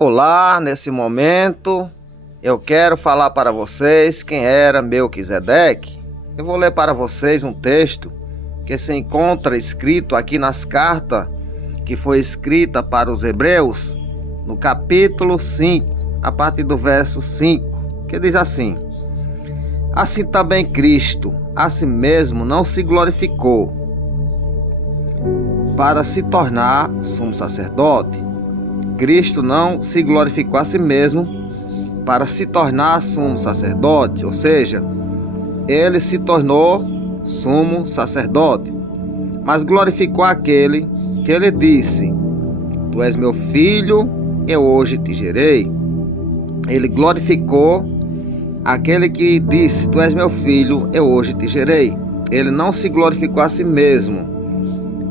Olá, nesse momento eu quero falar para vocês quem era Melquisedeque. Eu vou ler para vocês um texto que se encontra escrito aqui nas cartas que foi escrita para os Hebreus, no capítulo 5, a partir do verso 5, que diz assim: Assim também Cristo a si mesmo não se glorificou para se tornar sumo sacerdote. Cristo não se glorificou a si mesmo para se tornar sumo sacerdote, ou seja, ele se tornou sumo sacerdote, mas glorificou aquele que ele disse: Tu és meu filho, eu hoje te gerei. Ele glorificou aquele que disse: Tu és meu filho, eu hoje te gerei. Ele não se glorificou a si mesmo,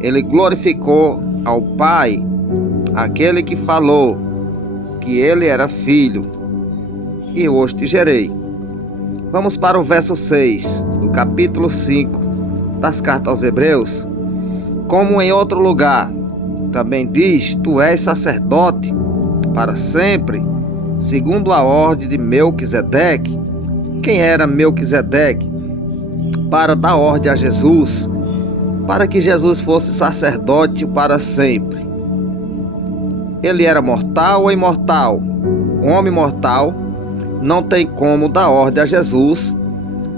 ele glorificou ao Pai, aquele que falou que ele era filho, e hoje te gerei. Vamos para o verso 6 do capítulo 5 das cartas aos Hebreus. Como em outro lugar também diz: Tu és sacerdote para sempre, segundo a ordem de Melquisedeque. Quem era Melquisedeque? Para dar ordem a Jesus, para que Jesus fosse sacerdote para sempre. Ele era mortal ou imortal? Um homem mortal não tem como dar ordem a Jesus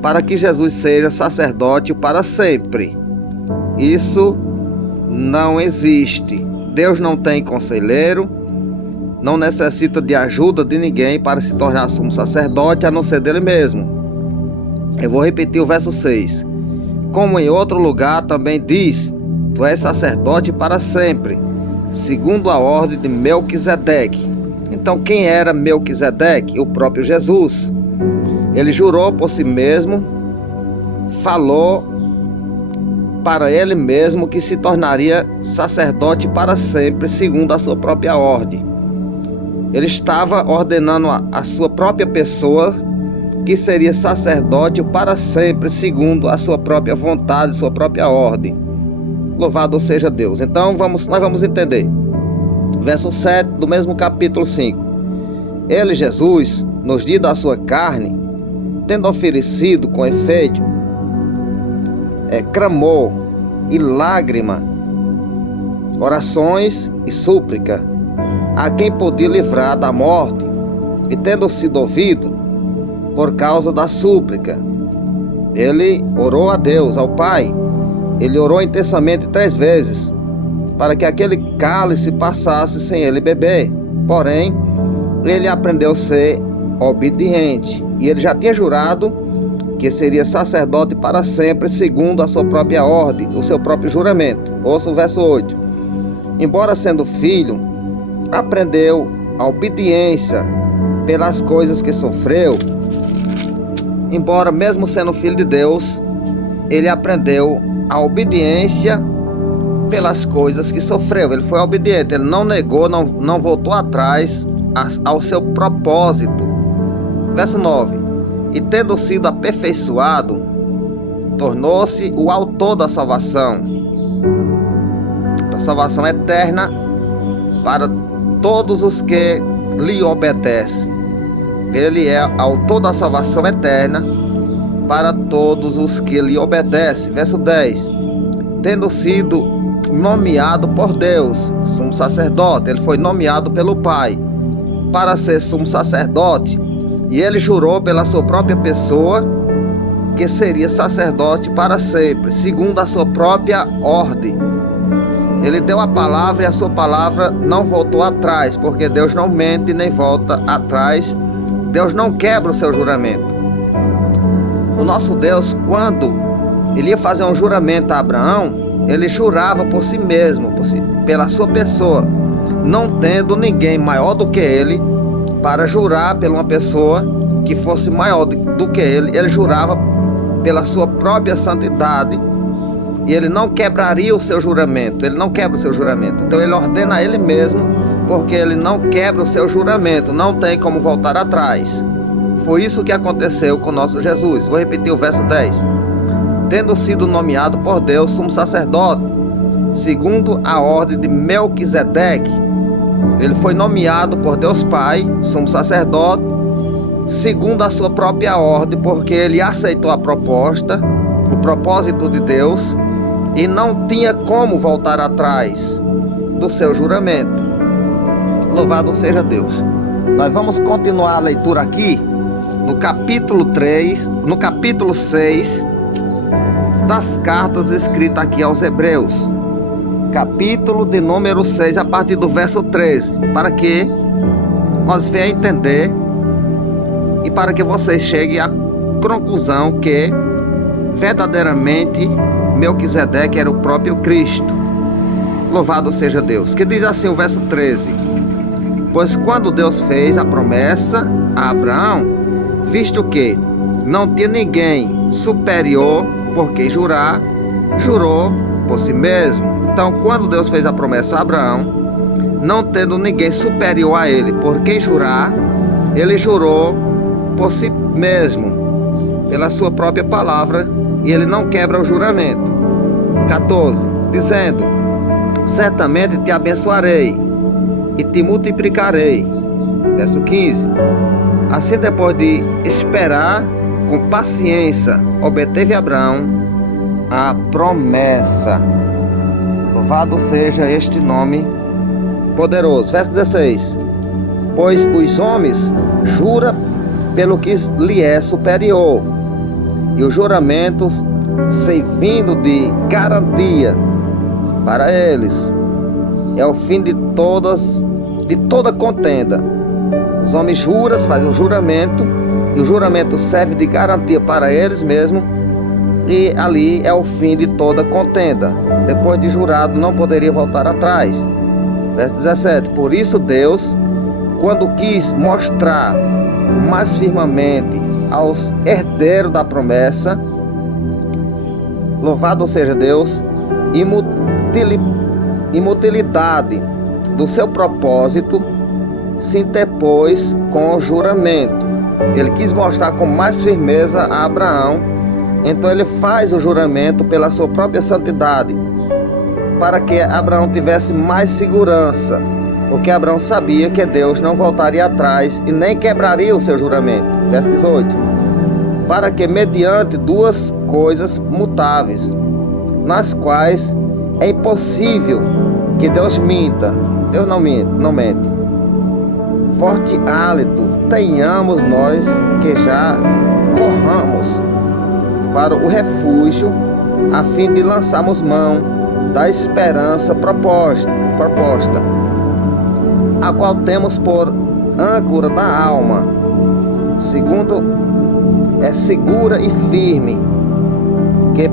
para que Jesus seja sacerdote para sempre. Isso não existe. Deus não tem conselheiro, não necessita de ajuda de ninguém para se tornar sumo sacerdote, a não ser dele mesmo. Eu vou repetir o verso 6. Como em outro lugar também diz: Tu és sacerdote para sempre, segundo a ordem de Melquisedeque. Então, quem era Melquisedeque? O próprio Jesus. Ele jurou por si mesmo, falou para ele mesmo que se tornaria sacerdote para sempre, segundo a sua própria ordem. Ele estava ordenando a sua própria pessoa que seria sacerdote para sempre, segundo a sua própria vontade, sua própria ordem. Louvado seja Deus. Então nós vamos entender. Verso 7 do mesmo capítulo 5. Ele, Jesus, nos dias da sua carne, tendo oferecido com efeito clamor e lágrima, orações e súplica, a quem podia livrar da morte, e tendo sido ouvido por causa da súplica, ele orou a Deus, ao Pai. Ele orou intensamente 3 vezes, para que aquele cálice passasse sem ele beber. Porém, ele aprendeu a ser obediente, e ele já tinha jurado que seria sacerdote para sempre, segundo a sua própria ordem, o seu próprio juramento. Ouça o verso 8. Embora sendo filho, aprendeu a obediência pelas coisas que sofreu. Embora mesmo sendo filho de Deus, ele aprendeu a obediência pelas coisas que sofreu. Ele foi obediente, ele não negou, não voltou atrás ao seu propósito. Verso 9. E tendo sido aperfeiçoado, tornou-se o autor da salvação eterna para todos os que lhe obedecem. Ele é autor da salvação eterna para todos os que lhe obedecem. Verso 10. Tendo sido nomeado por Deus sumo sacerdote, ele foi nomeado pelo Pai para ser sumo sacerdote, e ele jurou pela sua própria pessoa que seria sacerdote para sempre, segundo a sua própria ordem. Ele deu a palavra, e a sua palavra não voltou atrás, porque Deus não mente nem volta atrás. Deus não quebra o seu juramento. O nosso Deus, quando ele ia fazer um juramento a Abraão, ele jurava por si mesmo, pela sua pessoa, não tendo ninguém maior do que ele para jurar por uma pessoa que fosse maior do que ele. Ele jurava pela sua própria santidade, e ele não quebraria o seu juramento. Ele não quebra o seu juramento. Então ele ordena a ele mesmo, porque ele não quebra o seu juramento, não tem como voltar atrás. Foi isso que aconteceu com nosso Jesus. Vou repetir o verso 10. Tendo sido nomeado por Deus sumo sacerdote, segundo a ordem de Melquisedeque, Ele foi nomeado por Deus Pai, sumo sacerdote, segundo a sua própria ordem, porque ele aceitou a proposta, o propósito de Deus, e não tinha como voltar atrás do seu juramento. Louvado seja Deus. Nós vamos continuar a leitura aqui no capítulo 6 das cartas escritas aqui aos Hebreus. Capítulo de número 6, a partir do verso 13, para que nós venhamos entender e para que vocês cheguem à conclusão que verdadeiramente Melquisedeque era o próprio Cristo. Louvado seja Deus. Que diz assim o verso 13: pois quando Deus fez a promessa a Abraão, visto que não tinha ninguém superior por quem jurar, jurou por si mesmo. Então, quando Deus fez a promessa a Abraão, não tendo ninguém superior a ele por quem jurar, ele jurou por si mesmo, pela sua própria palavra, e ele não quebra o juramento. 14, dizendo: certamente te abençoarei e te multiplicarei. Verso 15, assim depois de esperar com paciência, obteve Abraão a promessa. Louvado seja este nome poderoso. Verso 16, pois os homens juram pelo que lhe é superior, e os juramentos servindo de garantia para eles é o fim de toda contenda. Os homens juram, fazem o juramento, e o juramento serve de garantia para eles mesmos, e ali é o fim de toda contenda. Depois de jurado, não poderia voltar atrás. Verso 17, por isso Deus, quando quis mostrar mais firmemente aos herdeiros da promessa, louvado seja Deus, inutilidade do seu propósito, se interpôs com o juramento. Ele quis mostrar com mais firmeza a Abraão, então ele faz o juramento pela sua própria santidade, para que Abraão tivesse mais segurança, porque Abraão sabia que Deus não voltaria atrás e nem quebraria o seu juramento. Verso 18, para que mediante duas coisas mutáveis, nas quais é impossível que Deus minta, Deus não mente, forte hálito tenhamos nós que já corramos para o refúgio, a fim de lançarmos mão da esperança proposta, a qual temos por âncora da alma, segundo é segura e firme, que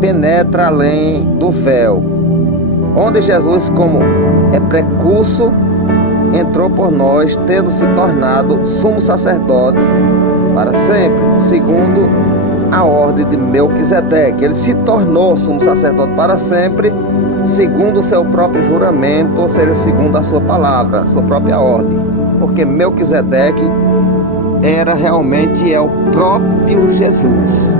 penetra além do véu, onde Jesus, como é precurso, entrou por nós, tendo se tornado sumo sacerdote para sempre, segundo a ordem de Melquisedeque. Ele se tornou sumo sacerdote para sempre, segundo o seu próprio juramento, ou seja, segundo a sua palavra, a sua própria ordem, porque Melquisedeque era realmente o próprio Jesus.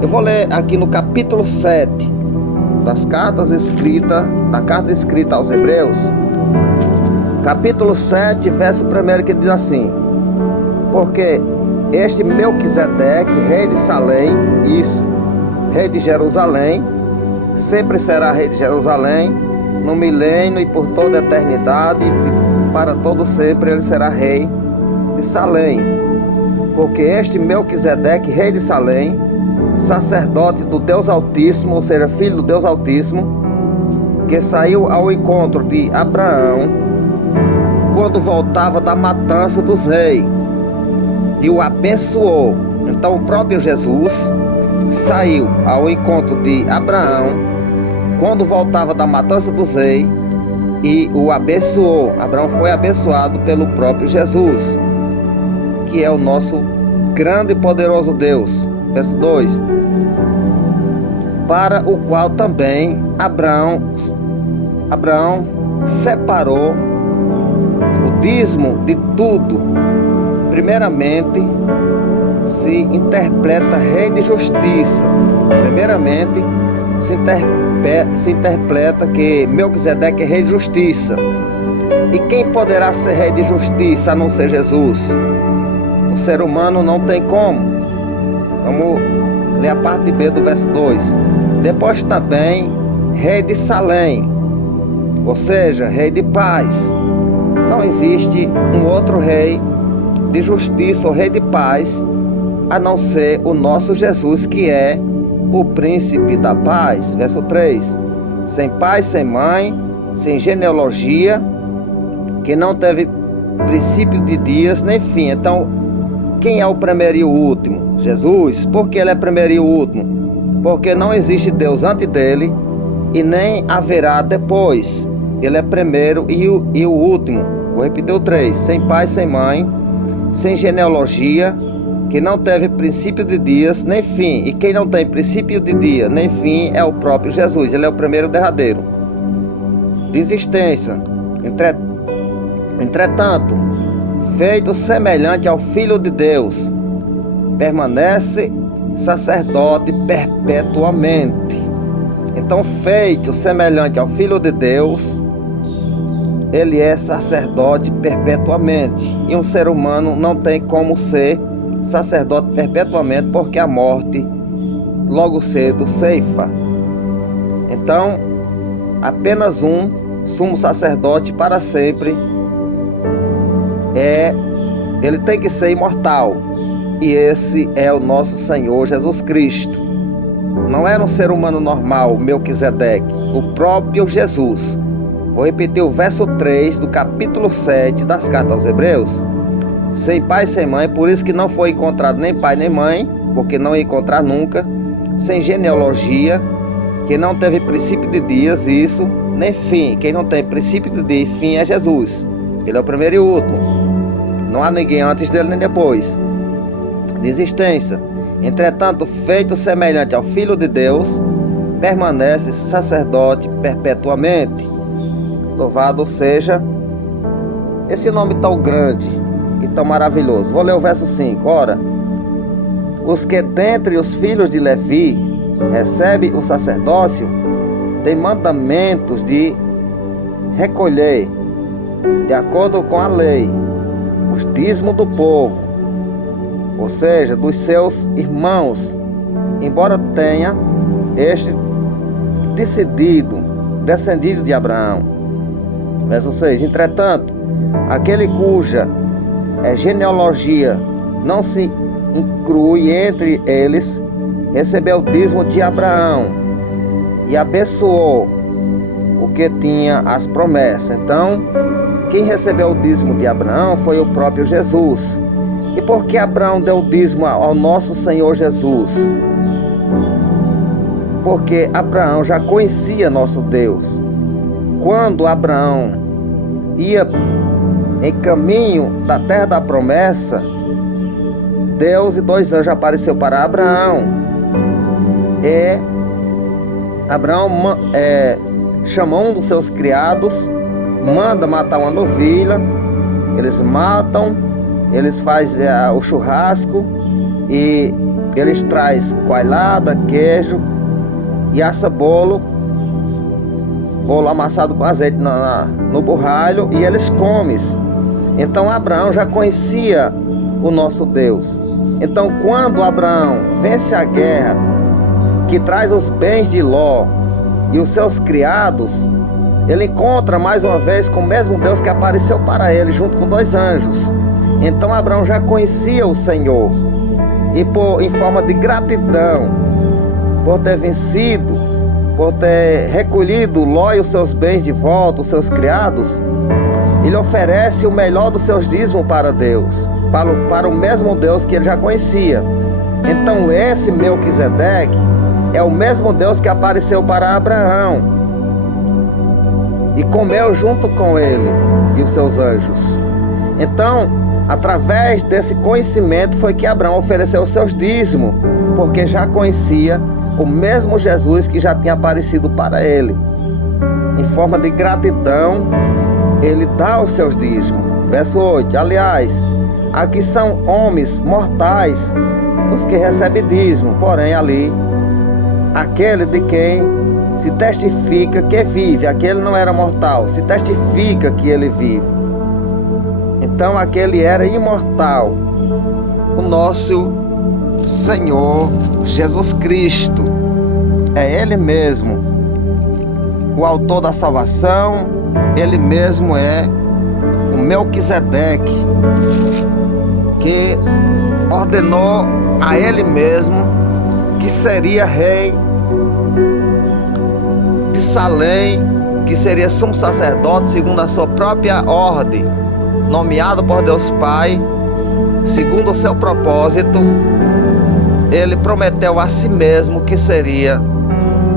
Eu vou ler aqui no capítulo 7 da carta escrita aos Hebreus, capítulo 7, verso 1, que diz assim: porque este Melquisedeque, rei de Salém, rei de Jerusalém, sempre será rei de Jerusalém, no milênio e por toda a eternidade, e para todo sempre ele será rei de Salém. Porque este Melquisedeque, rei de Salém, sacerdote do Deus Altíssimo, ou seja, filho do Deus Altíssimo, que saiu ao encontro de Abraão quando voltava da matança dos reis, e o abençoou. Então o próprio Jesus saiu ao encontro de Abraão quando voltava da matança dos reis e o abençoou. Abraão foi abençoado pelo próprio Jesus, que é o nosso grande e poderoso Deus. Verso 2, para o qual também Abraão separou o dízimo de tudo. Primeiramente se interpreta rei de justiça. Primeiramente se interpreta que Melquisedeque é rei de justiça. E quem poderá ser rei de justiça a não ser Jesus? O ser humano não tem como. Vamos ler a parte B do verso 2. Depois também rei de Salém, ou seja, rei de paz. Não existe um outro rei de justiça ou rei de paz a não ser o nosso Jesus, que é o príncipe da paz. Verso 3. Sem pai, sem mãe, sem genealogia, que não teve princípio de dias nem fim. Então, quem é o primeiro e o último? Jesus. Por que ele é primeiro e o último? Porque não existe Deus antes dele e nem haverá depois. Ele é primeiro e o último. Vou repetir o 3. Sem pai, sem mãe, sem genealogia, que não teve princípio de dias nem fim. E quem não tem princípio de dia nem fim é o próprio Jesus. Ele é o primeiro e o derradeiro. De existência. Entretanto, feito semelhante ao Filho de Deus, permanece sacerdote perpetuamente. Então, feito semelhante ao Filho de Deus, ele é sacerdote perpetuamente. E um ser humano não tem como ser sacerdote perpetuamente, porque a morte logo cedo ceifa. Então, apenas um sumo sacerdote para sempre. Ele tem que ser imortal. E esse é o nosso Senhor Jesus Cristo. Não era um ser humano normal, Melquisedeque, o próprio Jesus. Vou repetir o verso 3 do capítulo 7 das cartas aos Hebreus. Sem pai, sem mãe, por isso que não foi encontrado nem pai nem mãe, porque não ia encontrar nunca. Sem genealogia, que não teve princípio de dias, isso, nem fim. Quem não tem princípio de dia e fim é Jesus. Ele é o primeiro e o último. Não há ninguém antes dele nem depois. De existência. Entretanto, feito semelhante ao Filho de Deus, permanece sacerdote perpetuamente. Louvado seja esse nome tão grande e tão maravilhoso. Vou ler o verso 5. Ora, os que dentre os filhos de Levi recebem o sacerdócio têm mandamentos de recolher, de acordo com a lei, os dízimos do povo, ou seja, dos seus irmãos, embora tenha este descendido de Abraão. Verso 6. Entretanto, aquele cuja genealogia não se inclui entre eles, recebeu o dízimo de Abraão e abençoou o que tinha as promessas. Então, quem recebeu o dízimo de Abraão foi o próprio Jesus. E por que Abraão deu o dízimo ao nosso Senhor Jesus? Porque Abraão já conhecia nosso Deus. Quando Abraão ia em caminho da terra da promessa, Deus e 2 anjos apareceu para Abraão. E Abraão chamou um dos seus criados, manda matar uma novilha. Eles matam, eles fazem o churrasco e eles trazem coalhada, queijo e assa bolo amassado com azeite no borralho, e eles comem. Então Abraão já conhecia o nosso Deus. Então, quando Abraão vence a guerra, que traz os bens de Ló e os seus criados, ele encontra mais uma vez com o mesmo Deus que apareceu para ele, junto com 2 anjos. Então Abraão já conhecia o Senhor, e em forma de gratidão por ter vencido, por ter recolhido Ló e os seus bens de volta, os seus criados, ele oferece o melhor dos seus dízimos para Deus, para o mesmo Deus que ele já conhecia. Então esse Melquisedeque é o mesmo Deus que apareceu para Abraão e comeu junto com ele e os seus anjos. Então, através desse conhecimento foi que Abraão ofereceu os seus dízimos, porque já conhecia o mesmo Jesus que já tinha aparecido para ele. Em forma de gratidão, ele dá os seus dízimos. Verso 8. Aliás, aqui são homens mortais os que recebem dízimo, porém ali, aquele de quem se testifica que vive. Aquele não era mortal, se testifica que ele vive. Então aquele era imortal, o nosso Senhor Jesus Cristo. É Ele mesmo o autor da salvação. Ele mesmo é o Melquisedeque, que ordenou a Ele mesmo que seria rei de Salém, que seria sumo sacerdote segundo a sua própria ordem, nomeado por Deus Pai, segundo o seu propósito. Ele prometeu a si mesmo que seria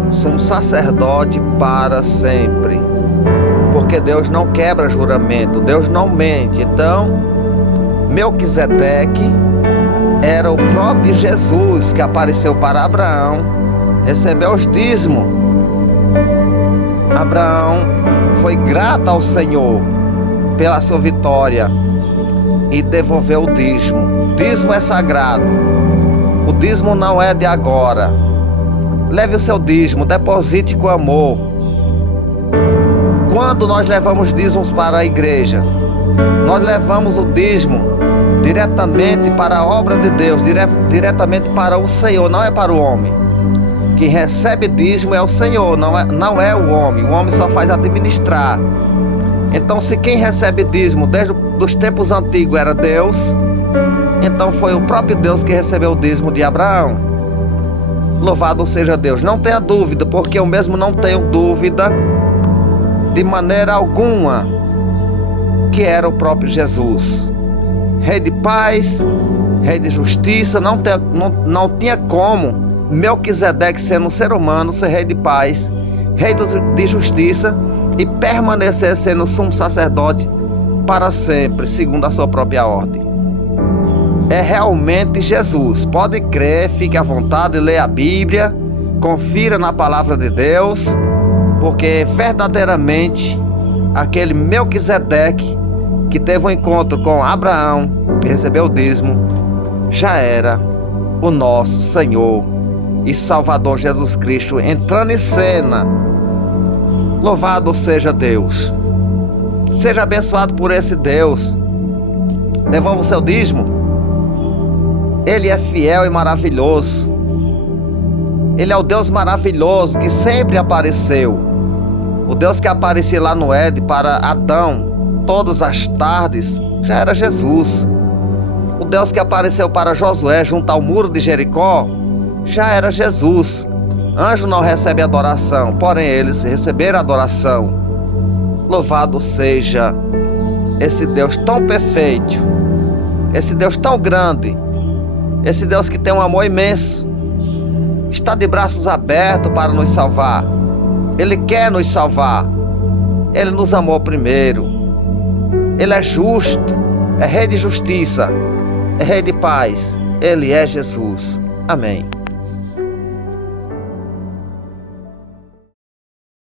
sumo sacerdote para sempre, porque Deus não quebra juramento, Deus não mente. Então, Melquisedeque era o próprio Jesus que apareceu para Abraão, recebeu os dízimos. Abraão foi grato ao Senhor pela sua vitória e devolveu o dízimo. Dízimo é sagrado, o dízimo não é de agora. Leve o seu dízimo, deposite com amor. Quando nós levamos dízimos para a igreja, nós levamos o dízimo diretamente para a obra de Deus, diretamente para o Senhor, não é para o homem. Quem recebe dízimo é o Senhor, não é o homem só faz administrar. Então, se quem recebe dízimo desde os tempos antigos era Deus, então foi o próprio Deus que recebeu o dízimo de Abraão. Louvado seja Deus. Não tenha dúvida, porque eu mesmo não tenho dúvida de maneira alguma que era o próprio Jesus, Rei de paz, Rei de justiça. Não tinha como Melquisedeque, sendo um ser humano, ser Rei de paz, Rei de justiça e permanecer sendo sumo sacerdote para sempre, segundo a sua própria ordem. É realmente Jesus. Pode crer, fique à vontade, leia a Bíblia, confira na palavra de Deus, porque verdadeiramente aquele Melquisedeque que teve um encontro com Abraão e recebeu o dízimo, já era o nosso Senhor e Salvador Jesus Cristo entrando em cena. Louvado seja Deus. Seja abençoado por esse Deus. Devolva o seu dízimo. Ele é fiel e maravilhoso. Ele é o Deus maravilhoso que sempre apareceu. O Deus que aparecia lá no Éden para Adão todas as tardes, já era Jesus. O Deus que apareceu para Josué junto ao muro de Jericó, já era Jesus. Anjo não recebe adoração, porém eles receberam adoração. Louvado seja esse Deus tão perfeito, esse Deus tão grande, esse Deus que tem um amor imenso, está de braços abertos para nos salvar. Ele quer nos salvar. Ele nos amou primeiro. Ele é justo, é Rei de justiça, é Rei de paz. Ele é Jesus. Amém.